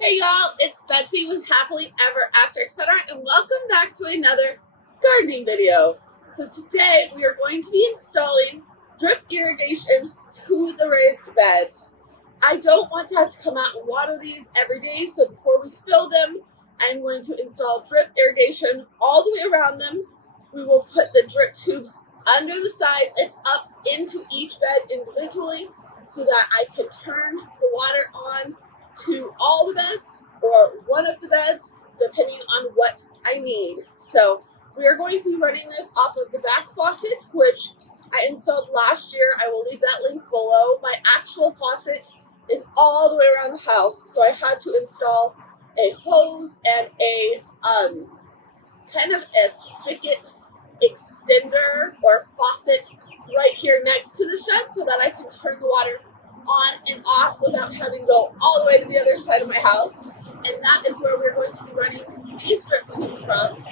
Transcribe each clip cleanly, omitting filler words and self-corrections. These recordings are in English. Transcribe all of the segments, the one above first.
Hey y'all, it's Betsy with Happily Ever After, etc. and welcome back to another gardening video. So today we are going to be installing drip irrigation to the raised beds. I don't want to have to come out and water these every day, so before we fill them, I'm going to install drip irrigation all the way around them. We will put the drip tubes under the sides and up into each bed individually so that I can turn the water on to all the beds or one of the beds, depending on what I need. So we are going to be running this off of the back faucet, which I installed last year. I will leave that link below. My actual faucet is all the way around the house, so I had to install a hose and a kind of a spigot extender or faucet right here next to the shed so that I can turn the water on and off without having to go all the way to the other side of my house. And that is where we're going to be running these drip tubes from.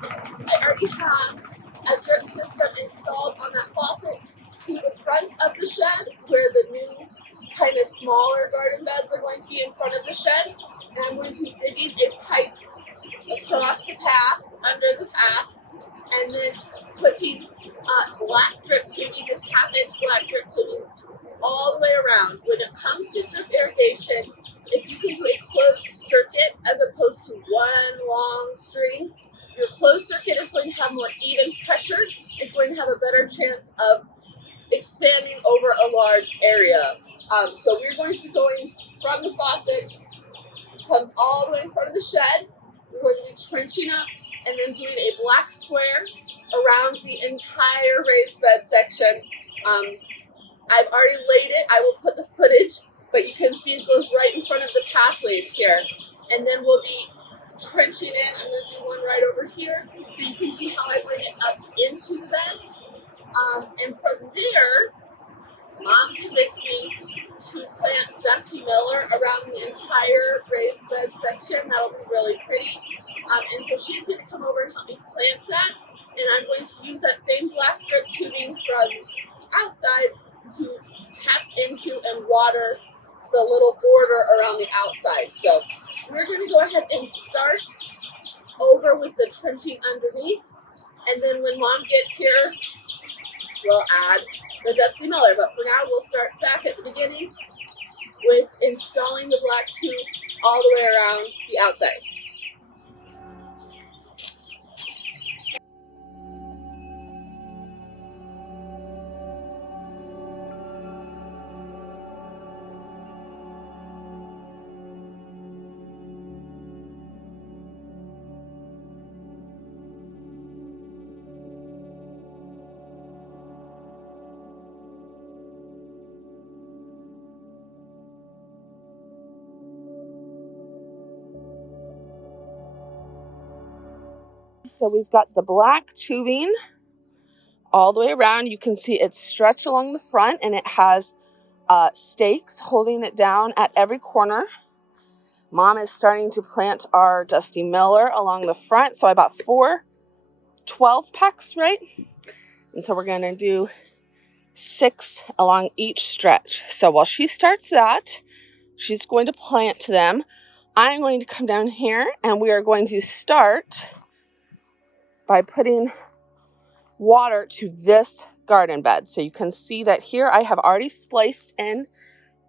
I already have a drip system installed on that faucet to the front of the shed where the new kind of smaller garden beds are going to be in front of the shed. And I'm going to be digging a pipe across the path, under the path, and then putting black drip tubing, this half-inch black drip tubing, all the way around. When it comes to drip irrigation, if you can do a closed circuit as opposed to one long string, your closed circuit is going to have more even pressure. It's going to have a better chance of expanding over a large area. So we're going to be going from the faucet, comes all the way in front of the shed. We're going to be trenching up and then doing a black square around the entire raised bed section. I've already laid it. I will put the footage, but you can see it goes right in front of the pathways here. And then we'll be trenching in. I'm going to do one right over here so you can see how I bring it up into the beds. And from there, Mom convinced me to plant Dusty Miller around the entire raised bed section. That'll be really pretty. And so she's going to come over and help me plant that. And I'm going to use that same black drip tubing from outside to tap into and water the little border around the outside. So we're going to go ahead and start over with the trenching underneath. And then when Mom gets here, we'll add the Dusty Miller. But for now, we'll start back at the beginning with installing the black tube all the way around the outsides. So we've got the black tubing all the way around. You can see it's stretched along the front and it has stakes holding it down at every corner. Mom is starting to plant our Dusty Miller along the front. So I bought 4 12 packs, right? And so we're going to do 6 along each stretch. So while she starts that, she's going to plant them. I'm going to come down here and we are going to start by putting water to this garden bed. So you can see that here I have already spliced in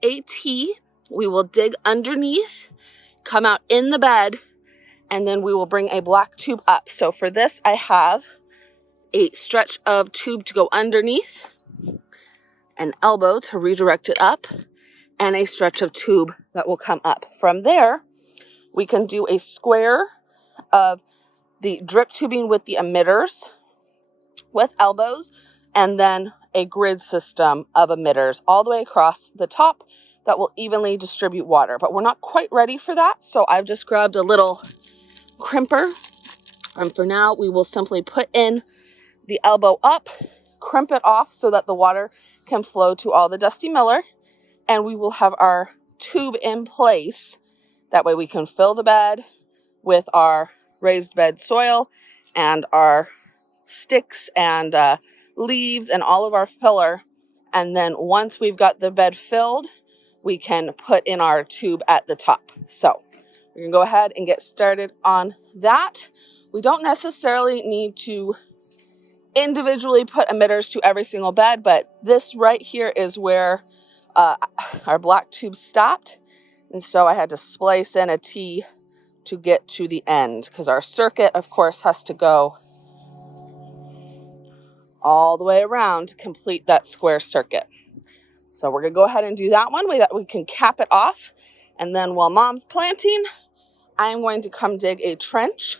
a T. We will dig underneath, come out in the bed, and then we will bring a black tube up. So for this, I have a stretch of tube to go underneath, an elbow to redirect it up, and a stretch of tube that will come up. From there, we can do a square of the drip tubing with the emitters with elbows, and then a grid system of emitters all the way across the top that will evenly distribute water. But we're not quite ready for that, so I've just grabbed a little crimper. And for now, we will simply put in the elbow up, crimp it off so that the water can flow to all the Dusty Miller, and we will have our tube in place. That way we can fill the bed with our raised bed soil and our sticks and leaves and all of our filler. And then once we've got the bed filled, we can put in our tube at the top. So we're gonna go ahead and get started on that. We don't necessarily need to individually put emitters to every single bed, but this right here is where our black tube stopped. And so I had to splice in a T to get to the end, because our circuit, of course, has to go all the way around to complete that square circuit. So we're gonna go ahead and do that one. We can cap it off. And then while Mom's planting, I'm going to come dig a trench,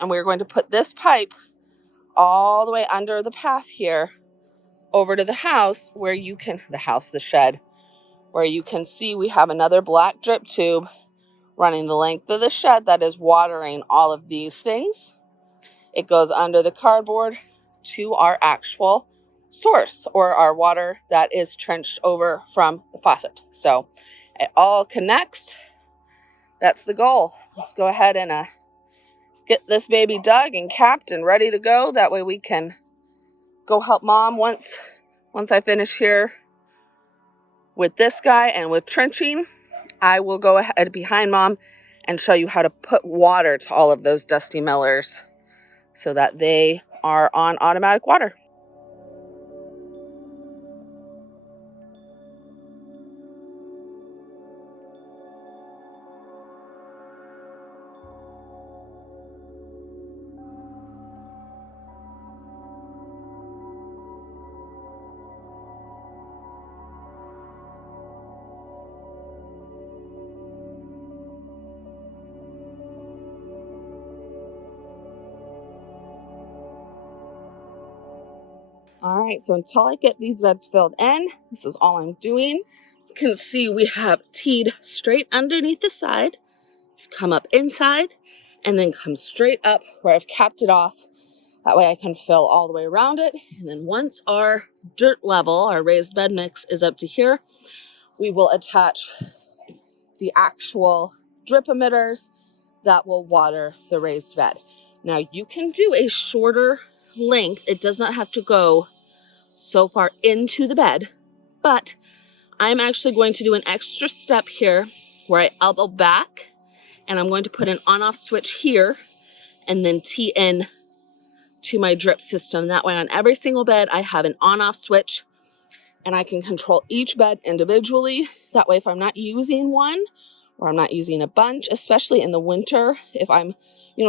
and we're going to put this pipe all the way under the path here over to the house where you can, the shed, where you can see we have another black drip tube running the length of the shed that is watering all of these things. It goes under the cardboard to our actual source, or our water that is trenched over from the faucet. So it all connects. That's the goal. Let's go ahead and get this baby dug and capped and ready to go. That way we can go help Mom once I finish here with this guy and with trenching. I will go ahead behind Mom and show you how to put water to all of those dusty millers so that they are on automatic water. All right, so until I get these beds filled in, this is all I'm doing. You can see we have teed straight underneath the side, come up inside, and then come straight up where I've capped it off. That way I can fill all the way around it. And then once our dirt level, our raised bed mix is up to here, we will attach the actual drip emitters that will water the raised bed. Now you can do a shorter length. It does not have to go so far into the bed, but I'm actually going to do an extra step here where I elbow back, and I'm going to put an on-off switch here and then tee in to my drip system. That way on every single bed I have an on-off switch, and I can control each bed individually. That way if I'm not using one, or I'm not using a bunch, especially in the winter, if I'm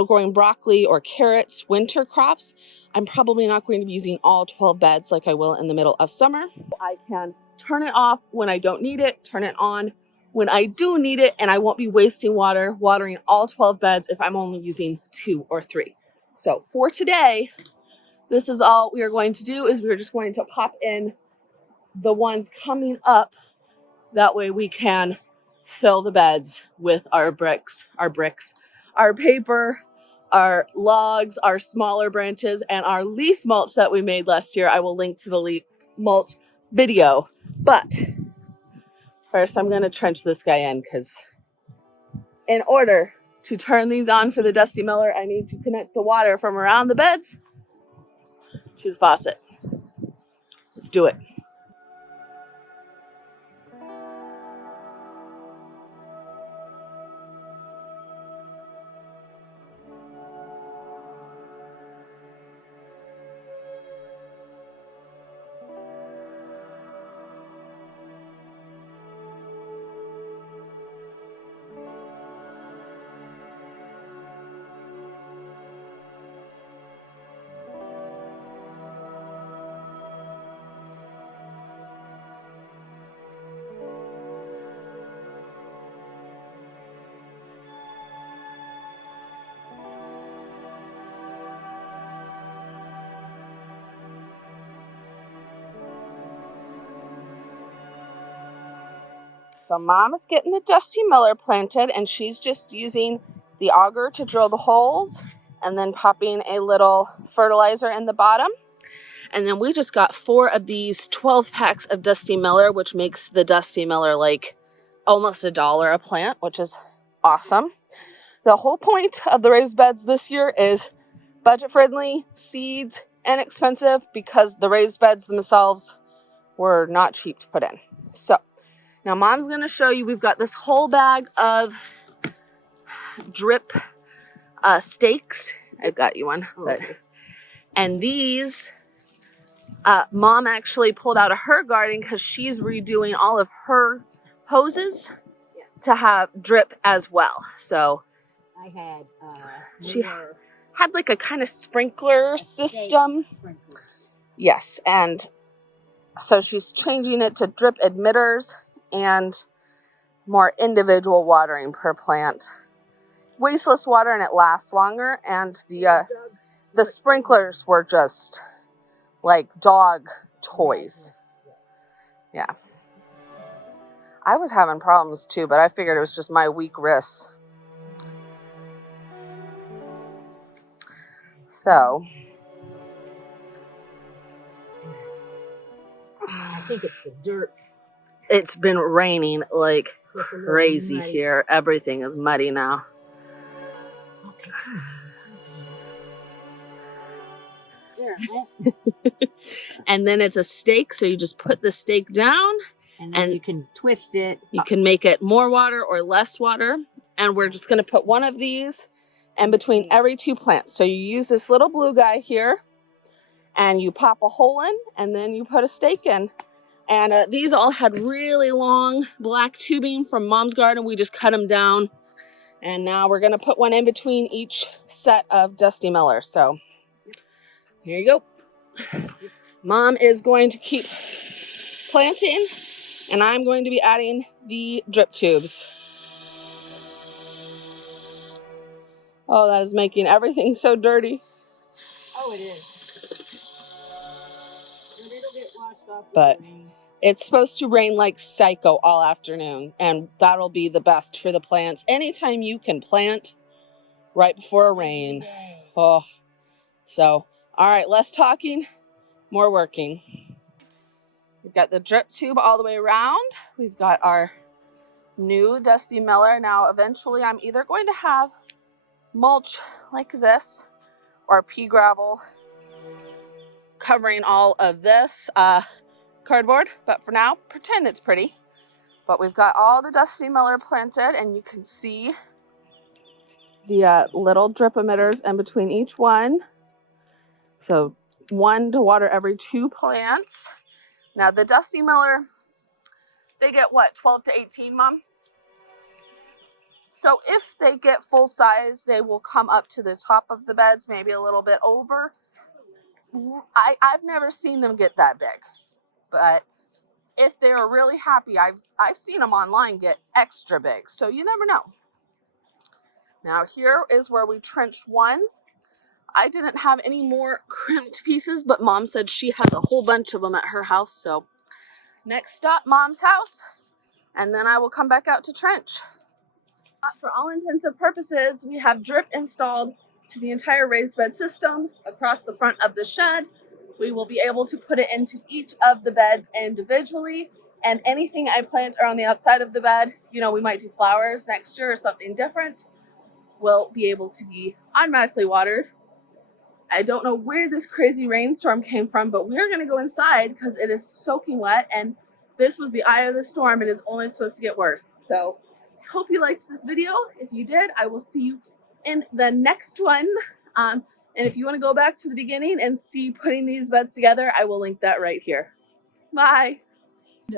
growing broccoli or carrots, winter crops, I'm probably not going to be using all 12 beds like I will in the middle of summer. I can turn it off when I don't need it, turn it on when I do need it, and I won't be wasting water watering all 12 beds if I'm only using 2 or 3. So for today, this is all we are going to do, is we're just going to pop in the ones coming up. That way we can fill the beds with our bricks, our paper, our logs, our smaller branches, and our leaf mulch that we made last year. I will link to the leaf mulch video. But first I'm going to trench this guy in, because in order to turn these on for the dusty miller, I need to connect the water from around the beds to the faucet. Let's do it. So Mom is getting the dusty miller planted, and she's just using the auger to drill the holes and then popping a little fertilizer in the bottom. And then we just got 4 of these 12 packs of dusty miller, which makes the dusty miller like almost $1 a plant, which is awesome. The whole point of the raised beds this year is budget friendly, seeds, inexpensive, because the raised beds themselves were not cheap to put in. So Now Mom's gonna show you, we've got this whole bag of drip stakes. I've got you one. But, and these, Mom actually pulled out of her garden because she's redoing all of her hoses to have drip as well. So I had she had like a kind of sprinkler system. Yes, and so she's changing it to drip emitters and more individual watering per plant. Wasteless water, and it lasts longer, and the sprinklers were just like dog toys. Yeah. I was having problems too, but I figured it was just my weak wrists. So I think it's the dirt. It's been raining like crazy here. Everything is muddy now. Okay. And then it's a stake, so you just put the stake down. And then you can twist it. You can make it more water or less water. And we're just going to put one of these in between every 2 plants. So you use this little blue guy here, and you pop a hole in, and then you put a stake in. And these all had really long black tubing from Mom's garden. We just cut them down. And now we're going to put one in between each set of Dusty Millers. So here you go. Mom is going to keep planting, and I'm going to be adding the drip tubes. Oh, that is making everything so dirty. Oh, it is. And it'll get washed off. But it's supposed to rain like psycho all afternoon, and that'll be the best for the plants. Anytime you can plant right before a rain. Oh, so, all right, less talking, more working. We've got the drip tube all the way around. We've got our new Dusty Miller. Now, eventually, I'm either going to have mulch like this or pea gravel covering all of this cardboard. But for now, pretend it's pretty. But we've got all the Dusty Miller planted, and you can see the little drip emitters in between each one. So one to water every 2 plants. Now the Dusty Miller, they get what, 12 to 18, Mom? So if they get full size, they will come up to the top of the beds, maybe a little bit over. I've never seen them get that big, but if they're really happy, I've seen them online get extra big, so you never know. Now here is where we trenched one. I didn't have any more crimped pieces, but Mom said she has a whole bunch of them at her house. So next stop, Mom's house, and then I will come back out to trench. For all intents and purposes, we have drip installed to the entire raised bed system across the front of the shed. We will be able to put it into each of the beds individually, and anything I plant around the outside of the bed, you know, we might do flowers next year or something different, will be able to be automatically watered. I don't know where this crazy rainstorm came from, but we're going to go inside because it is soaking wet, and this was the eye of the storm. It is only supposed to get worse. So I hope you liked this video. If you did, I will see you in the next one. And if you want to go back to the beginning and see putting these beds together, I will link that right here. Bye.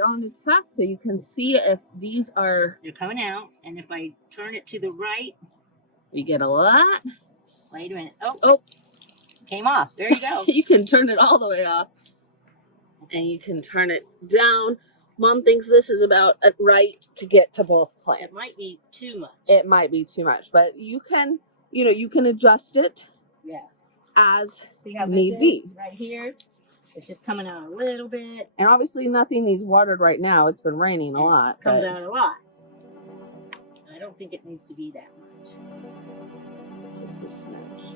On its path so you can see if these are... They're coming out, and if I turn it to the right... We get a lot. Wait a minute. Oh. Came off. There you go. You can turn it all the way off. And you can turn it down. Mom thinks this is about right to get to both plants. It might be too much. It might be too much, but you can, you know, you can adjust it. Yeah. As See how need be. Right here. It's just coming out a little bit. And obviously nothing needs watered right now. It's been raining a lot. It comes out a lot. I don't think it needs to be that much. Just a smidge.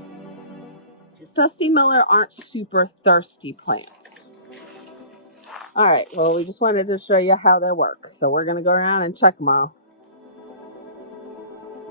Dusty Miller aren't super thirsty plants. All right, well, we just wanted to show you how they work. So we're going to go around and check them all.